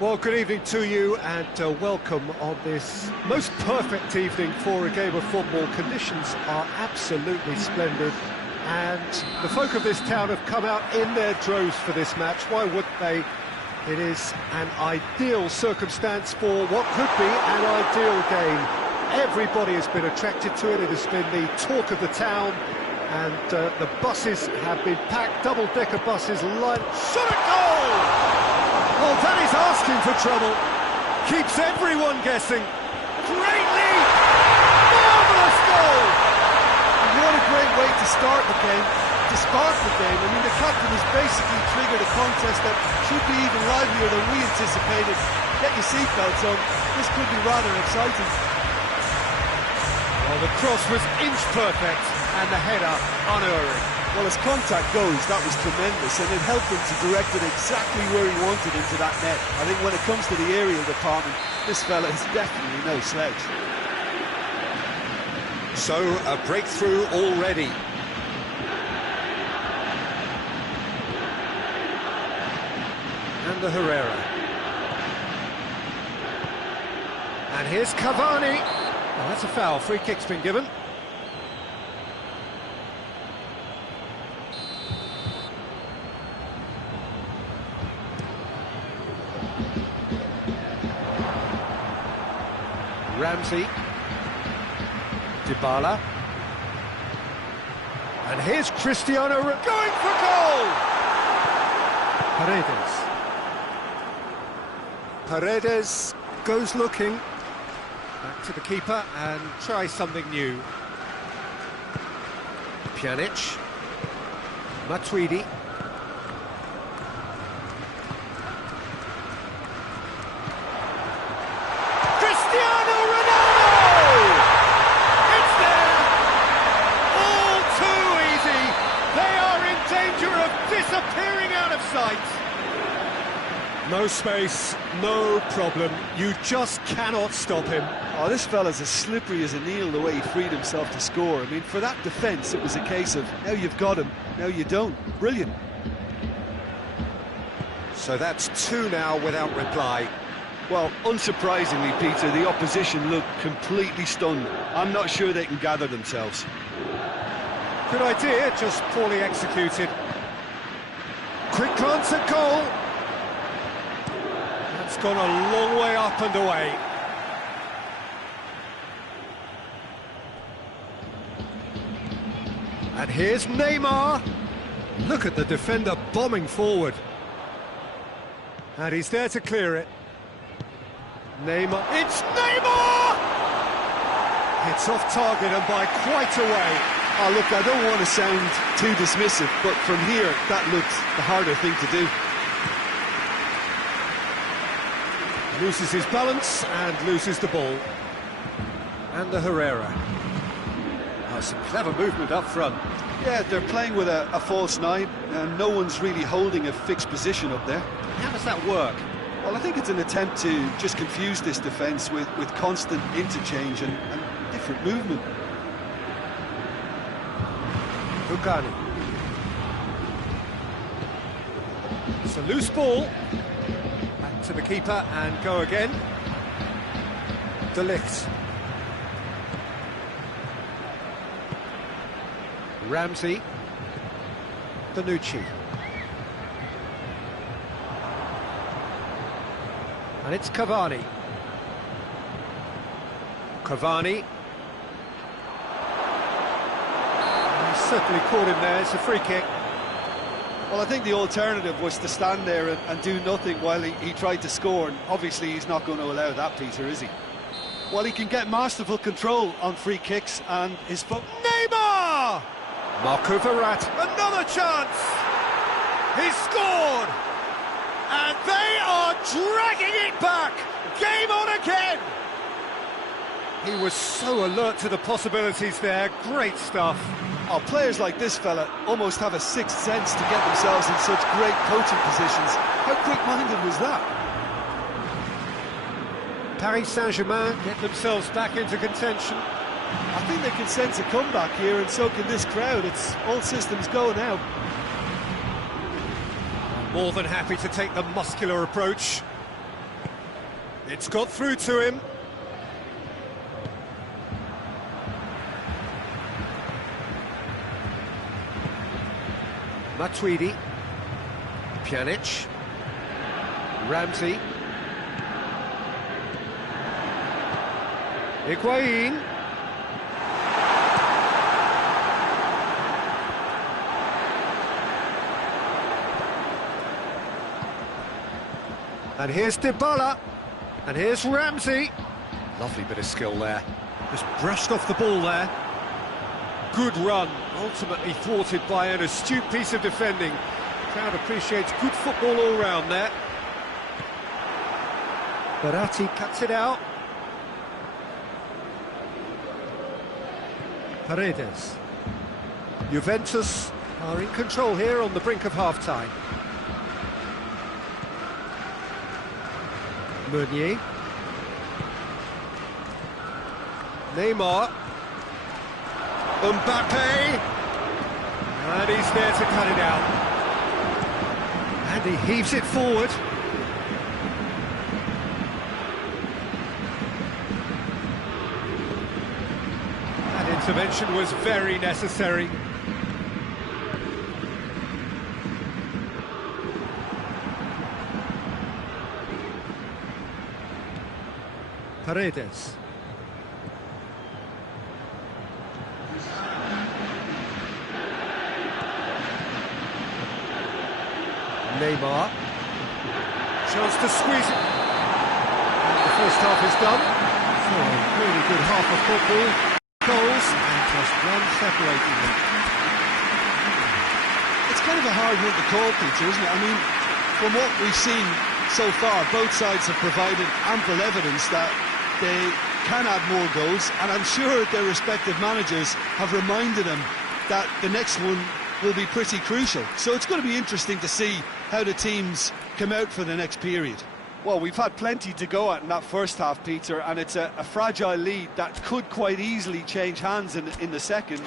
Well, good evening to you and welcome on this most perfect evening for a game of football. Conditions are absolutely splendid and the folk of this town have come out in their droves for this match. Why wouldn't they? It is an ideal circumstance for what could be an ideal game. Everybody has been attracted to it. It has been the talk of the town and the buses have been packed, double-decker buses lined. Shot at goal! Well, that is asking for trouble. Keeps everyone guessing. Great lead! Marvellous goal! What a great way to start the game, to spark the game. I mean, the captain has basically triggered a contest that should be even livelier than we anticipated. Get your seatbelts on. This could be rather exciting. Well, the cross was inch perfect and the header unerring. Well, as contact goes, that was tremendous, and it helped him to direct it exactly where he wanted into that net. I think when it comes to the aerial department, this fella is definitely no slouch. So, a breakthrough already. And the Herrera. And here's Cavani. Oh, that's a foul. Free kick's been given. Ramsey, Dybala, and here's Cristiano going for goal! Paredes goes looking, back to the keeper and tries something new. Pjanic, Matuidi. Disappearing out of sight. No space, no problem. You just cannot stop him. Oh, this fella's as slippery as an eel the way he freed himself to score. I mean, for that defence, it was a case of now you've got him, now you don't. Brilliant. So that's two now without reply. Well, unsurprisingly, Peter, the opposition look completely stunned. I'm not sure they can gather themselves. Good idea, just poorly executed. Quick glance at goal. That's gone a long way up and away. And here's Neymar. Look at the defender bombing forward. And he's there to clear it. Neymar. It's Neymar! It's off target and by quite a way. Oh, look, I don't want to sound too dismissive, but from here, that looks the harder thing to do. Loses his balance and loses the ball. And the Herrera. Oh, some clever movement up front. Yeah, they're playing with a false nine, and no one's really holding a fixed position up there. How does that work? Well, I think it's an attempt to just confuse this defence with constant interchange and different movement. Bugani. It's a loose ball. Back to the keeper and go again. De Ligt. Ramsey. Bonucci. And it's Cavani. Cavani. Certainly caught him there. It's a free kick. Well, I think the alternative was to stand there and do nothing while he tried to score, and obviously he's not going to allow that, Peter, is he? Well, he can get masterful control on free kicks, and his Neymar! Marco Verratti. Another chance! He's scored! And they are dragging it back! Game on again! He was so alert to the possibilities there. Great stuff. Oh, players like this fella almost have a sixth sense to get themselves in such great coaching positions. How quick-minded was that? Paris Saint-Germain get themselves back into contention. I think they can sense a comeback here, and so can this crowd. It's all systems go now. More than happy to take the muscular approach. It's got through to him. Matuidi. Pjanic. Ramsey. Higuain. And here's Dybala. And here's Ramsey. Lovely bit of skill there. Just brushed off the ball there. Good run, ultimately thwarted by an astute piece of defending. Crowd appreciates good football all round there. Verratti cuts it out. Paredes. Juventus are in control here on the brink of half-time. Meunier. Neymar. Mbappe. And he's there to cut it out. And he heaves it forward. That intervention was very necessary. Paredes. Neymar. Chance to squeeze it. And the first half is done. So a really good half of football. Goals and just one separating them. It's kind of a hard one to call, Peter, isn't it? I mean, from what we've seen so far, both sides have provided ample evidence that they can add more goals, and I'm sure their respective managers have reminded them that the next one will be pretty crucial. So it's going to be interesting to see how the teams come out for the next period. Well, we've had plenty to go at in that first half, Peter, and it's a fragile lead that could quite easily change hands in the second.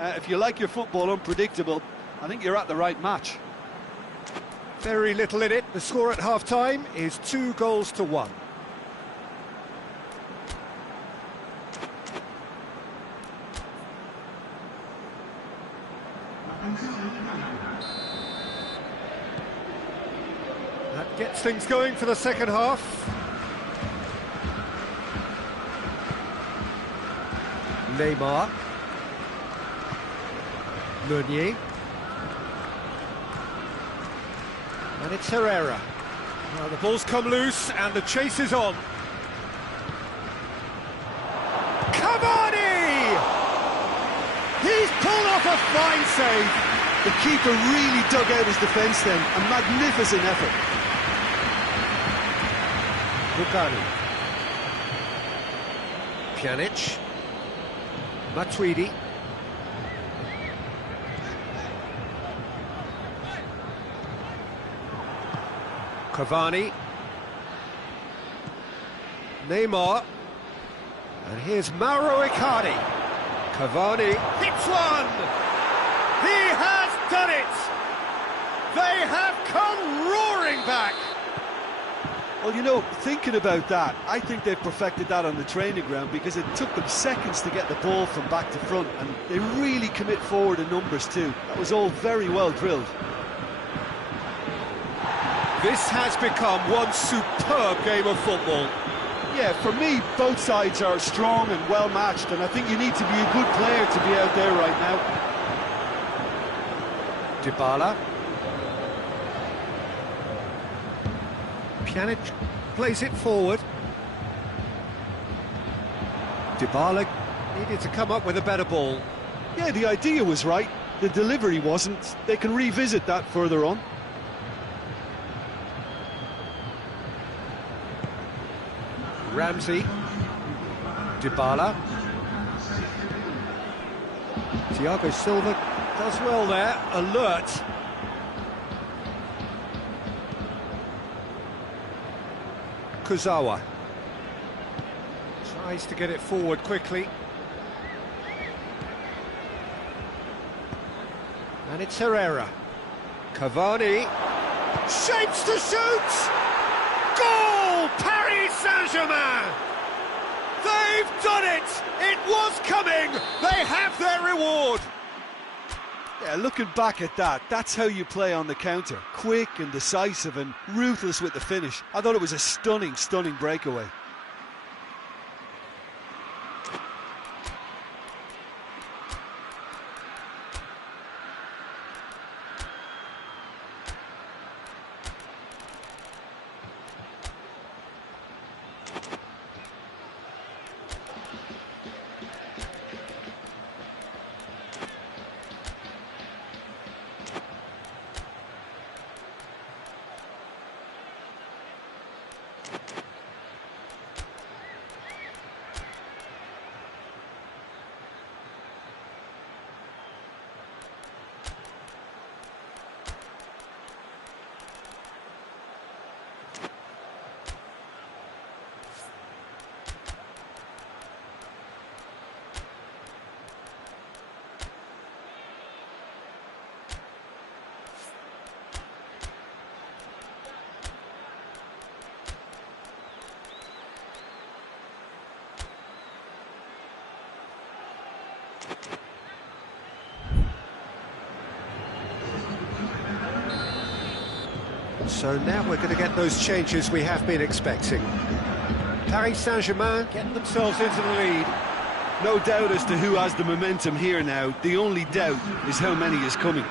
If you like your football unpredictable, I think you're at the right match. Very little in it. The score at half-time is 2-1. That gets things going for the second half. Neymar. Meunier. And it's Herrera. Well, the ball's come loose and the chase is on. Cavani! He's pulled off a fine save. The keeper really dug out his defence then. A magnificent effort. Bukani. Pjanic. Matuidi. Cavani. Neymar. And here's Mauro Icardi. Cavani hits one! He has done it! They have come roaring back! Well, you know, thinking about that, I think they've perfected that on the training ground because it took them seconds to get the ball from back to front, and they really commit forward in numbers too. That was all very well drilled. This has become one superb game of football. Yeah, for me, both sides are strong and well matched, and I think you need to be a good player to be out there right now. Dybala. Pjanic plays it forward. Dybala needed to come up with a better ball. Yeah, the idea was right, the delivery wasn't. They can revisit that further on. Ramsey. Dybala. Thiago Silva does well there, alert. Kurzawa tries to get it forward quickly. And it's Herrera. Cavani shapes to shoot! Goal! Parries Saint-Germain! They've done it! It was coming! They have their reward! Yeah, looking back at that, that's how you play on the counter. Quick and decisive and ruthless with the finish. I thought it was a stunning, stunning breakaway. So now we're going to get those changes we have been expecting. Paris Saint-Germain getting themselves into the lead. No doubt as to who has the momentum here now. The only doubt is how many is coming.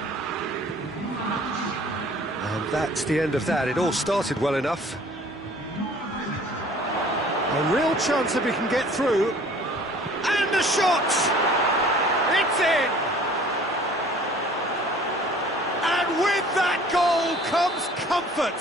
And that's the end of that. It all started well enough. A real chance if he can get through. And the shot! It's in! And with that goal comes comfort.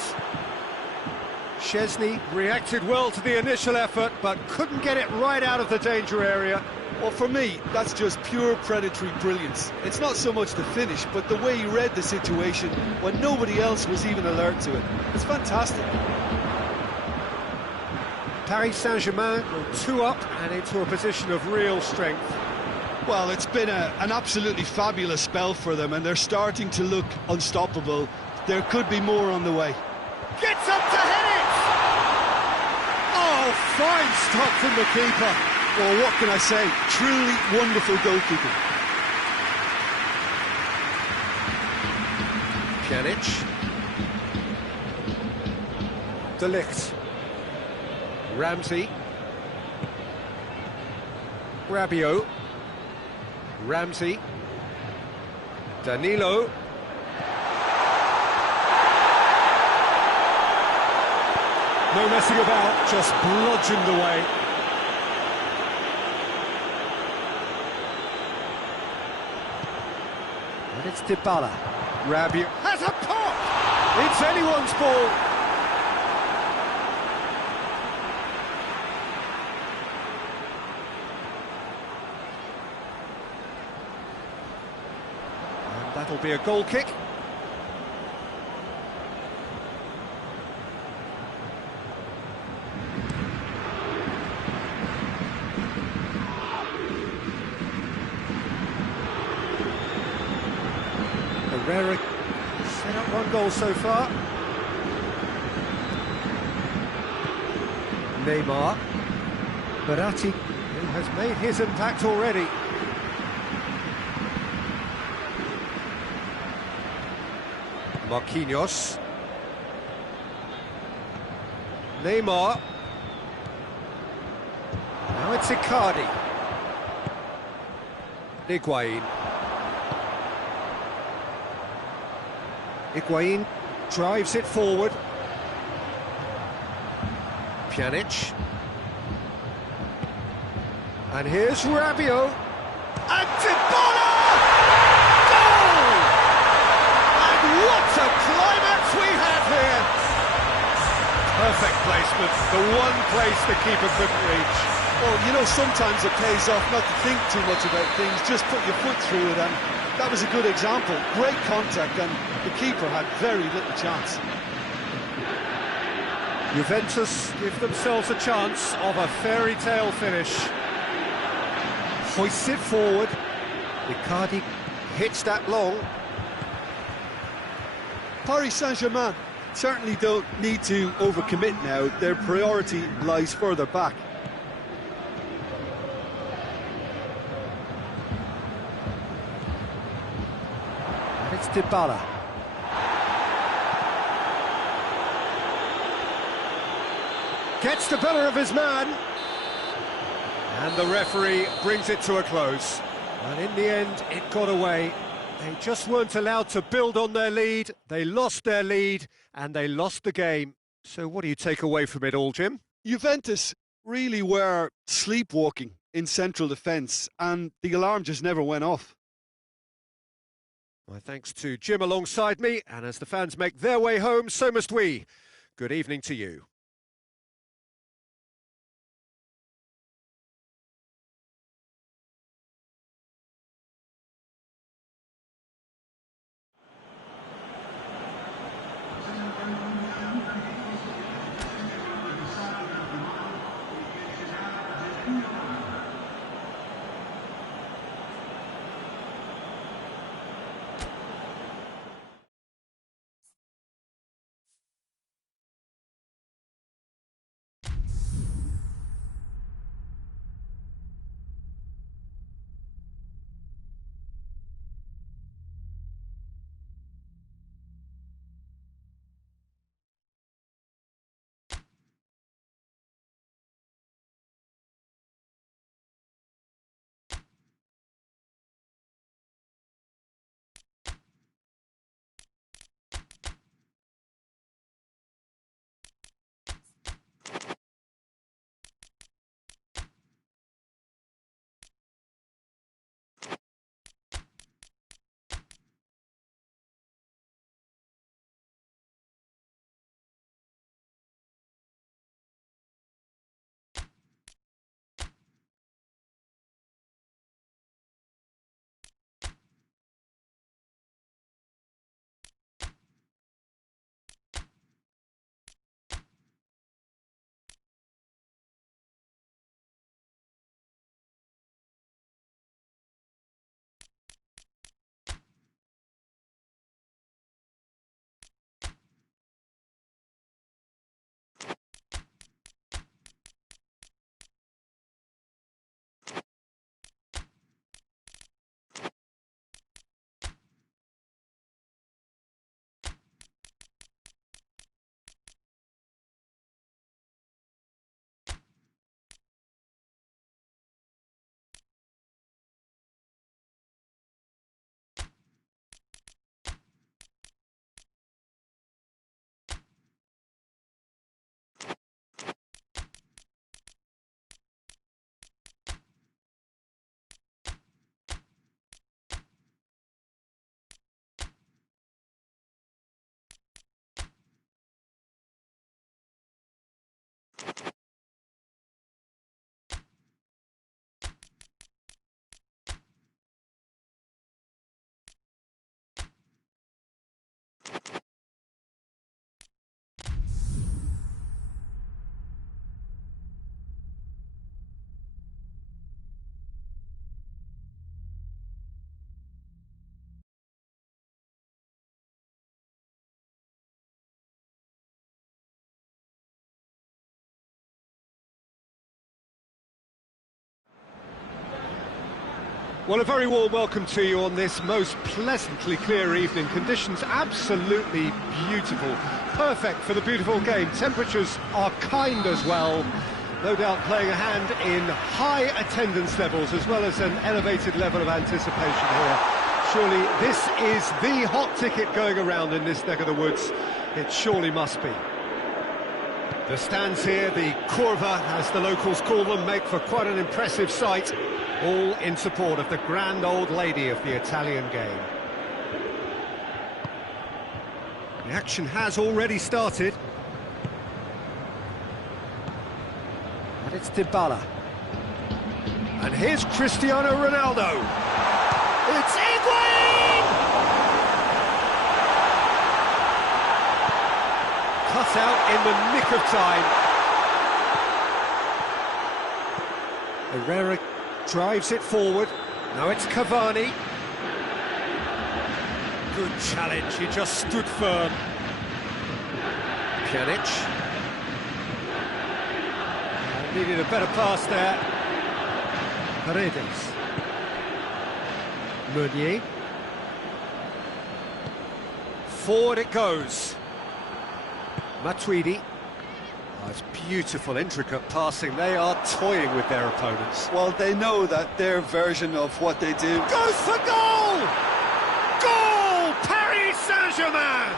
Szczesny reacted well to the initial effort, but couldn't get it right out of the danger area. Well, for me, that's just pure predatory brilliance. It's not so much the finish, but the way he read the situation when nobody else was even alert to it. It's fantastic. Paris Saint-Germain go 2 up and into a position of real strength. Well, it's been an absolutely fabulous spell for them, and they're starting to look unstoppable. There could be more on the way. Gets up to head it! Oh, fine stop from the keeper. Well, what can I say? Truly wonderful goalkeeping. Pjanic. De Ligt. Ramsey. Rabiot. Ramsey. Danilo. No messing about, just bludgeoned away. And it's Dybala. Rabiot has a pop! It's anyone's ball. And that'll be a goal kick. Herrera set up 1 goal so far. Neymar. Verratti, who has made his impact already. Marquinhos. Neymar. Now it's Icardi. Higuain. Higuain drives it forward. Pjanic. And here's Rabiot. And Dybala! Goal! And what a climax we have here! Perfect placement, the one place the keeper couldn't reach. Well, you know, sometimes it pays off not to think too much about things, just put your foot through it, and that was a good example. Great contact, and the keeper had very little chance. Juventus give themselves a chance of a fairy tale finish. Hoists it forward. Icardi hits that long. Paris Saint-Germain certainly don't need to overcommit now. Their priority lies further back. It's Dybala. Gets the better of his man. And the referee brings it to a close. And in the end, it got away. They just weren't allowed to build on their lead. They lost their lead, and they lost the game. So what do you take away from it all, Jim? Juventus really were sleepwalking in central defence, and the alarm just never went off. My thanks to Jim alongside me, and as the fans make their way home, so must we. Good evening to you. Well, a very warm welcome to you on this most pleasantly clear evening. Conditions absolutely beautiful. Perfect for the beautiful game. Temperatures are kind as well. No doubt playing a hand in high attendance levels as well as an elevated level of anticipation here. Surely this is the hot ticket going around in this neck of the woods. It surely must be. The stands here, the Curva, as the locals call them, make for quite an impressive sight. All in support of the grand old lady of the Italian game. The action has already started. And it's Dybala. And here's Cristiano Ronaldo. It's Higuain! Cut out in the nick of time. Herrera drives it forward. Now it's Cavani. Good challenge, he just stood firm. Pjanic. Needed a better pass there. Paredes. Meunier. Forward it goes. Matuidi. Oh, it's beautiful, intricate passing. They are toying with their opponents. Well, they know that their version of what they do... Goes for goal! Goal! Paris Saint-Germain!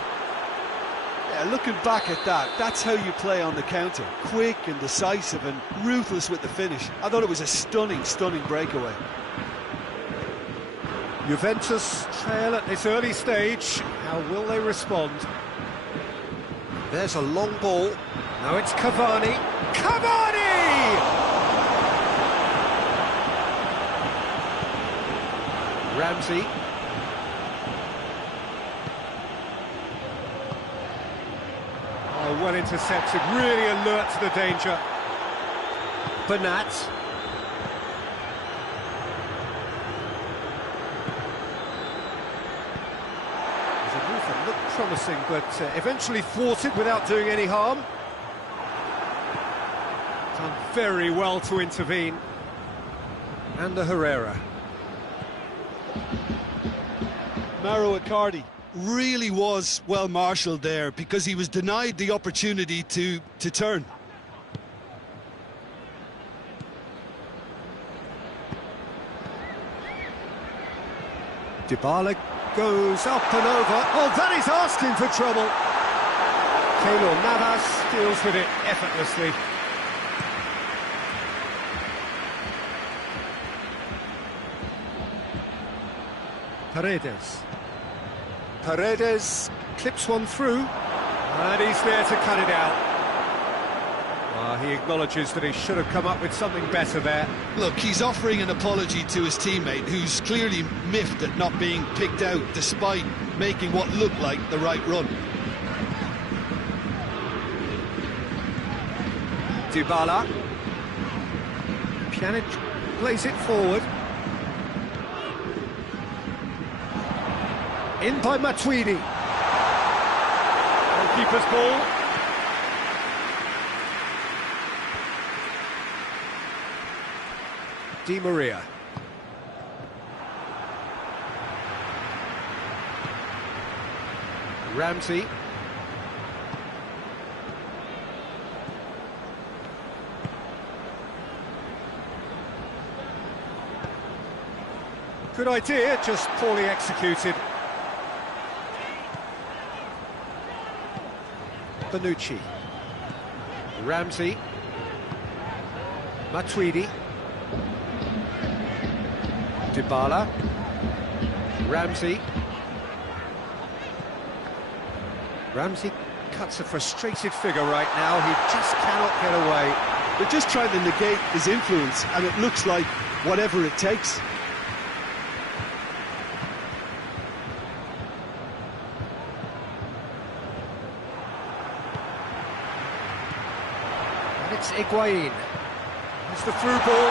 Yeah, looking back at that, that's how you play on the counter. Quick and decisive and ruthless with the finish. I thought it was a stunning, stunning breakaway. Juventus trail at this early stage. How will they respond? There's a long ball. Now it's Cavani. Cavani! Ramsey. Oh, well intercepted, really alert to the danger. Bernat. Looked promising, but eventually thwarted without doing any harm. Done very well to intervene. And Herrera. Mauro Icardi really was well marshalled there because he was denied the opportunity to turn. Dybala goes up and over. Oh, that is asking for trouble. Keylor Navas deals with it effortlessly. Paredes. Paredes clips one through, and he's there to cut it out. He acknowledges that he should have come up with something better there. Look, he's offering an apology to his teammate, who's clearly miffed at not being picked out despite making what looked like the right run. Dybala. Pjanic plays it forward. In by Matuidi. Goalkeeper's ball. Di Maria. Ramsey. Good idea, just poorly executed. Bonucci. Ramsey. Matuidi. Dybala. Ramsey. Ramsey cuts a frustrated figure right now. He just cannot get away. They're just trying to negate his influence, and it looks like whatever it takes. And it's Higuain. It's the through ball.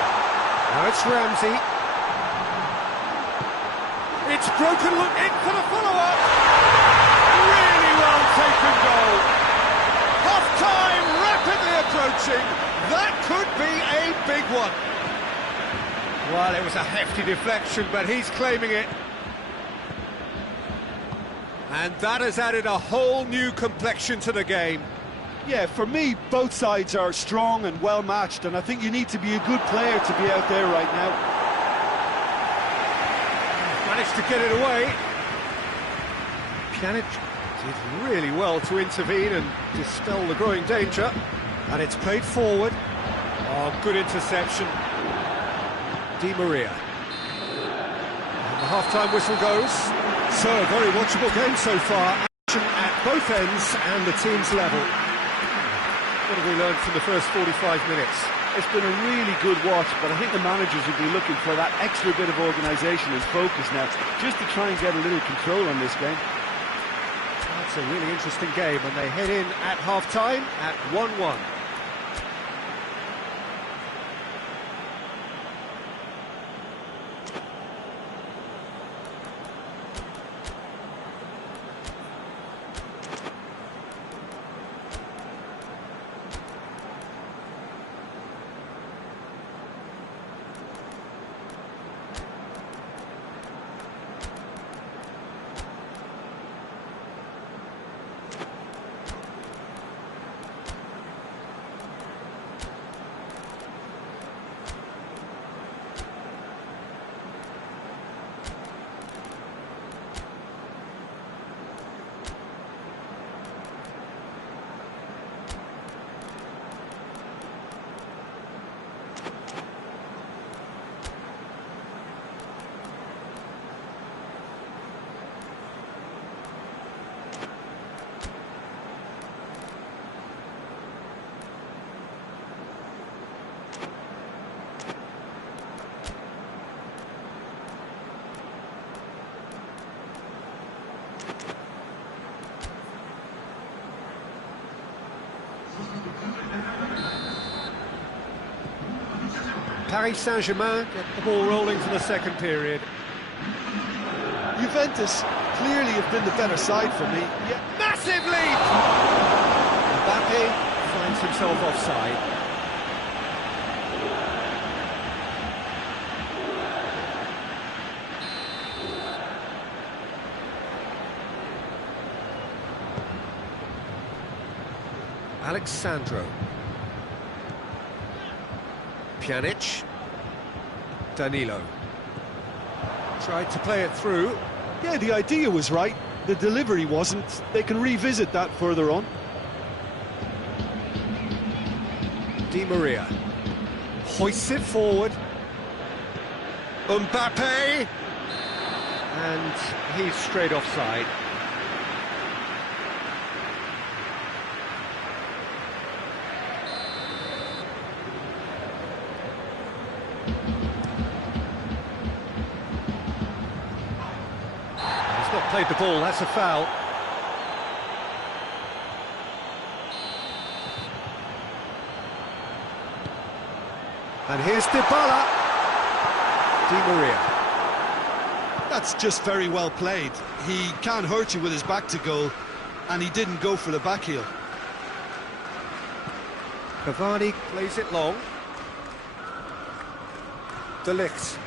Now it's Ramsey. It's broken, look in for the follow-up. Really well taken goal. Half-time, rapidly approaching. That could be a big one. Well, it was a hefty deflection, but he's claiming it. And that has added a whole new complexion to the game. Yeah, for me, both sides are strong and well-matched, and I think you need to be a good player to be out there right now. Managed to get it away. Pjanic did really well to intervene and dispel the growing danger. And it's played forward. Oh, good interception. Di Maria. And the half-time whistle goes. So, a very watchable game so far. Action at both ends and the team's level. What have we learned from the first 45 minutes? It's been a really good watch, but I think the managers would be looking for that extra bit of organisation and focus now, just to try and get a little control on this game. That's a really interesting game, and they head in at half-time at 1-1. Paris Saint-Germain get the ball rolling for the second period. Juventus clearly have been the better side for me. Yeah. Massive lead! Mbappe finds himself offside. Alex Sandro. Pjanic. Danilo. Tried to play it through. Yeah, the idea was right. The delivery wasn't. They can revisit that further on. Di Maria. Hoists it forward. Mbappe. And he's straight offside. Played the ball, that's a foul. And here's Dybala. Di Maria. That's just very well played. He can't hurt you with his back to goal, and he didn't go for the back heel. Cavani plays it long. De Ligt.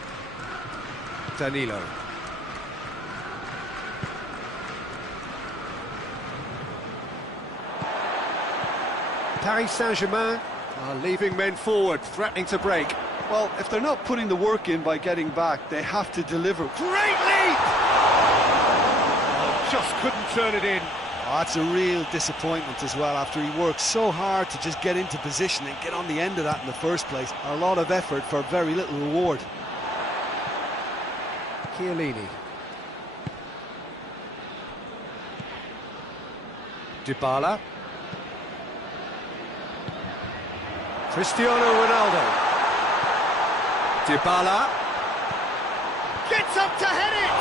Danilo. Paris Saint-Germain are leaving men forward, threatening to break. Well, if they're not putting the work in by getting back, they have to deliver. Great lead! Oh, just couldn't turn it in. Oh, that's a real disappointment as well, after he worked so hard to just get into position and get on the end of that in the first place. A lot of effort for very little reward. Chiellini. Dybala. Cristiano Ronaldo. Dybala. Gets up to head it!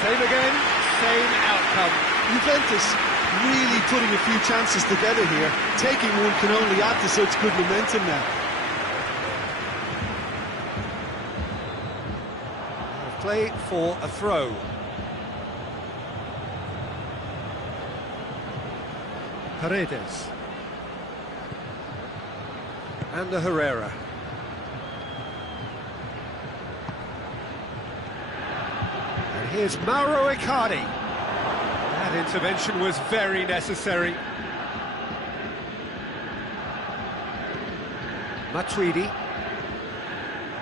Same again, same outcome. Juventus really putting a few chances together here. Taking one can only add to such good momentum now. Play for a throw. Paredes. And the Herrera. And here's Mauro Icardi. That intervention was very necessary. Matuidi.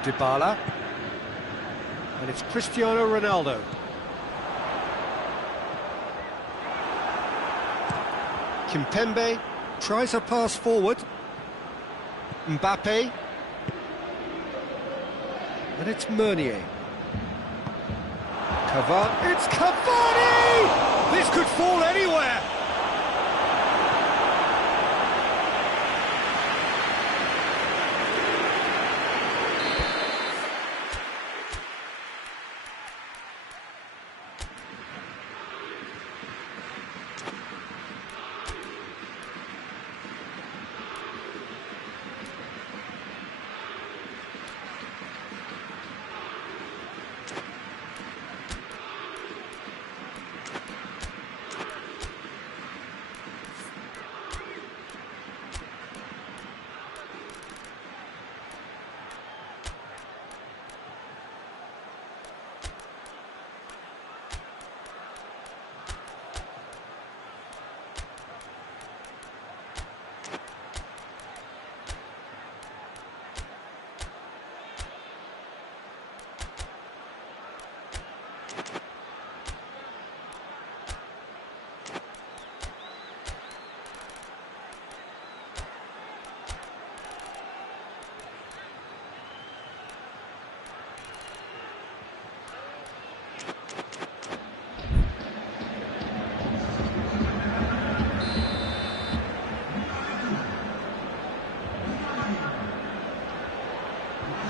Dybala. And it's Cristiano Ronaldo. Kimpembe tries a pass forward. Mbappe. And it's Meunier. Cavani. It's Cavani! This could fall anywhere!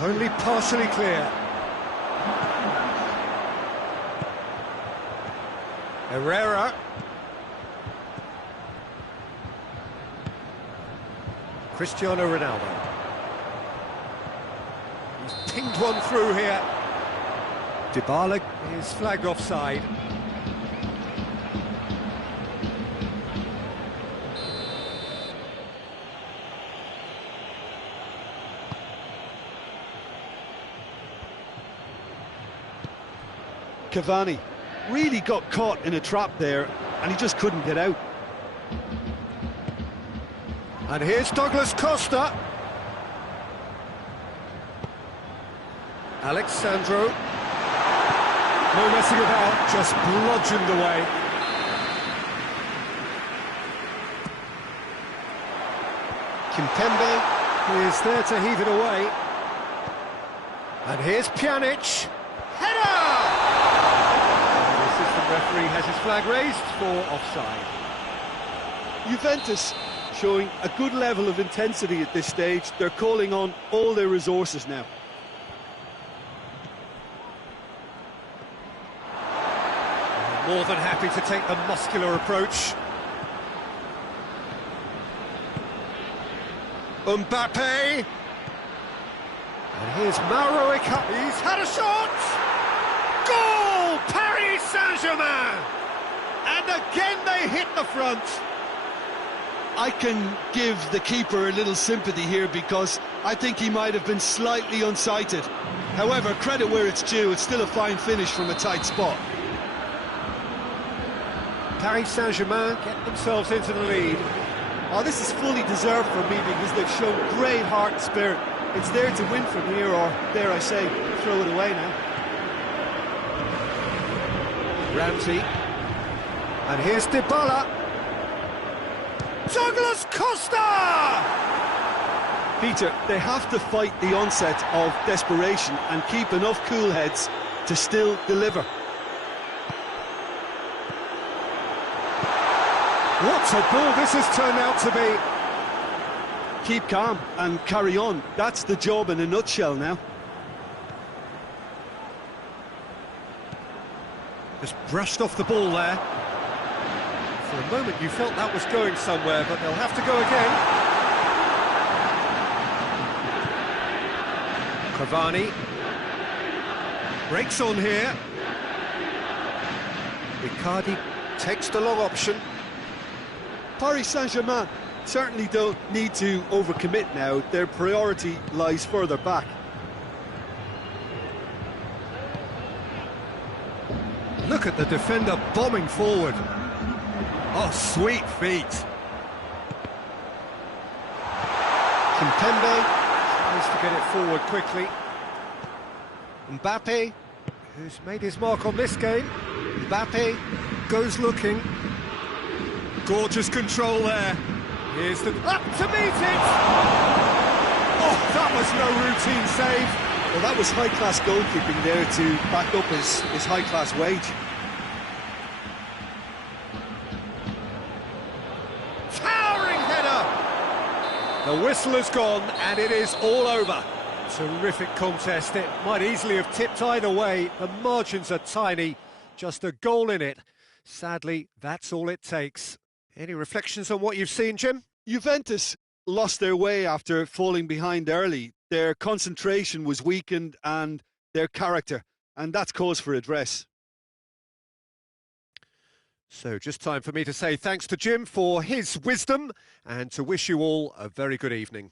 Only partially clear. Herrera. Cristiano Ronaldo. He's pinged one through here. Dybala is flagged offside. Cavani really got caught in a trap there, and he just couldn't get out. And here's Douglas Costa. Alex Sandro. No messing about, just bludgeoned away. Kimpembe is there to heave it away. And here's Pjanic. Header! The assistant referee has his flag raised for offside. Juventus showing a good level of intensity at this stage. They're calling on all their resources now. More than happy to take the muscular approach. Mbappe. And here's Mauro Icardi. He's had a shot! Goal! Paris Saint-Germain! And again they hit the front. I can give the keeper a little sympathy here because I think he might have been slightly unsighted. However, credit where it's due, it's still a fine finish from a tight spot. Paris Saint-Germain get themselves into the lead. Oh, this is fully deserved for me because they've shown great heart and spirit. It's there to win from here, or dare I say, throw it away now. Ramsey. And here's Dybala. Douglas Costa! Peter, they have to fight the onset of desperation and keep enough cool heads to still deliver. What a ball this has turned out to be. Keep calm and carry on. That's the job in a nutshell now. Just brushed off the ball there. For a moment you felt that was going somewhere, but they'll have to go again. Cavani. Breaks on here. Icardi takes the long option. Paris Saint-Germain certainly don't need to overcommit now. Their priority lies further back. Look at the defender bombing forward. Oh, sweet feet. Kimpembe tries to get it forward quickly. Mbappe, who's made his mark on this game. Mbappe goes looking. Gorgeous control there. Here's the... up to meet it! Oh, that was no routine save. Well, that was high-class goalkeeping there to back up his high-class wage. Towering header! The whistle has gone and it is all over. Terrific contest. It might easily have tipped either way. The margins are tiny. Just a goal in it. Sadly, that's all it takes. Any reflections on what you've seen, Jim? Juventus lost their way after falling behind early. Their concentration was weakened and their character, and that's cause for address. So just time for me to say thanks to Jim for his wisdom and to wish you all a very good evening.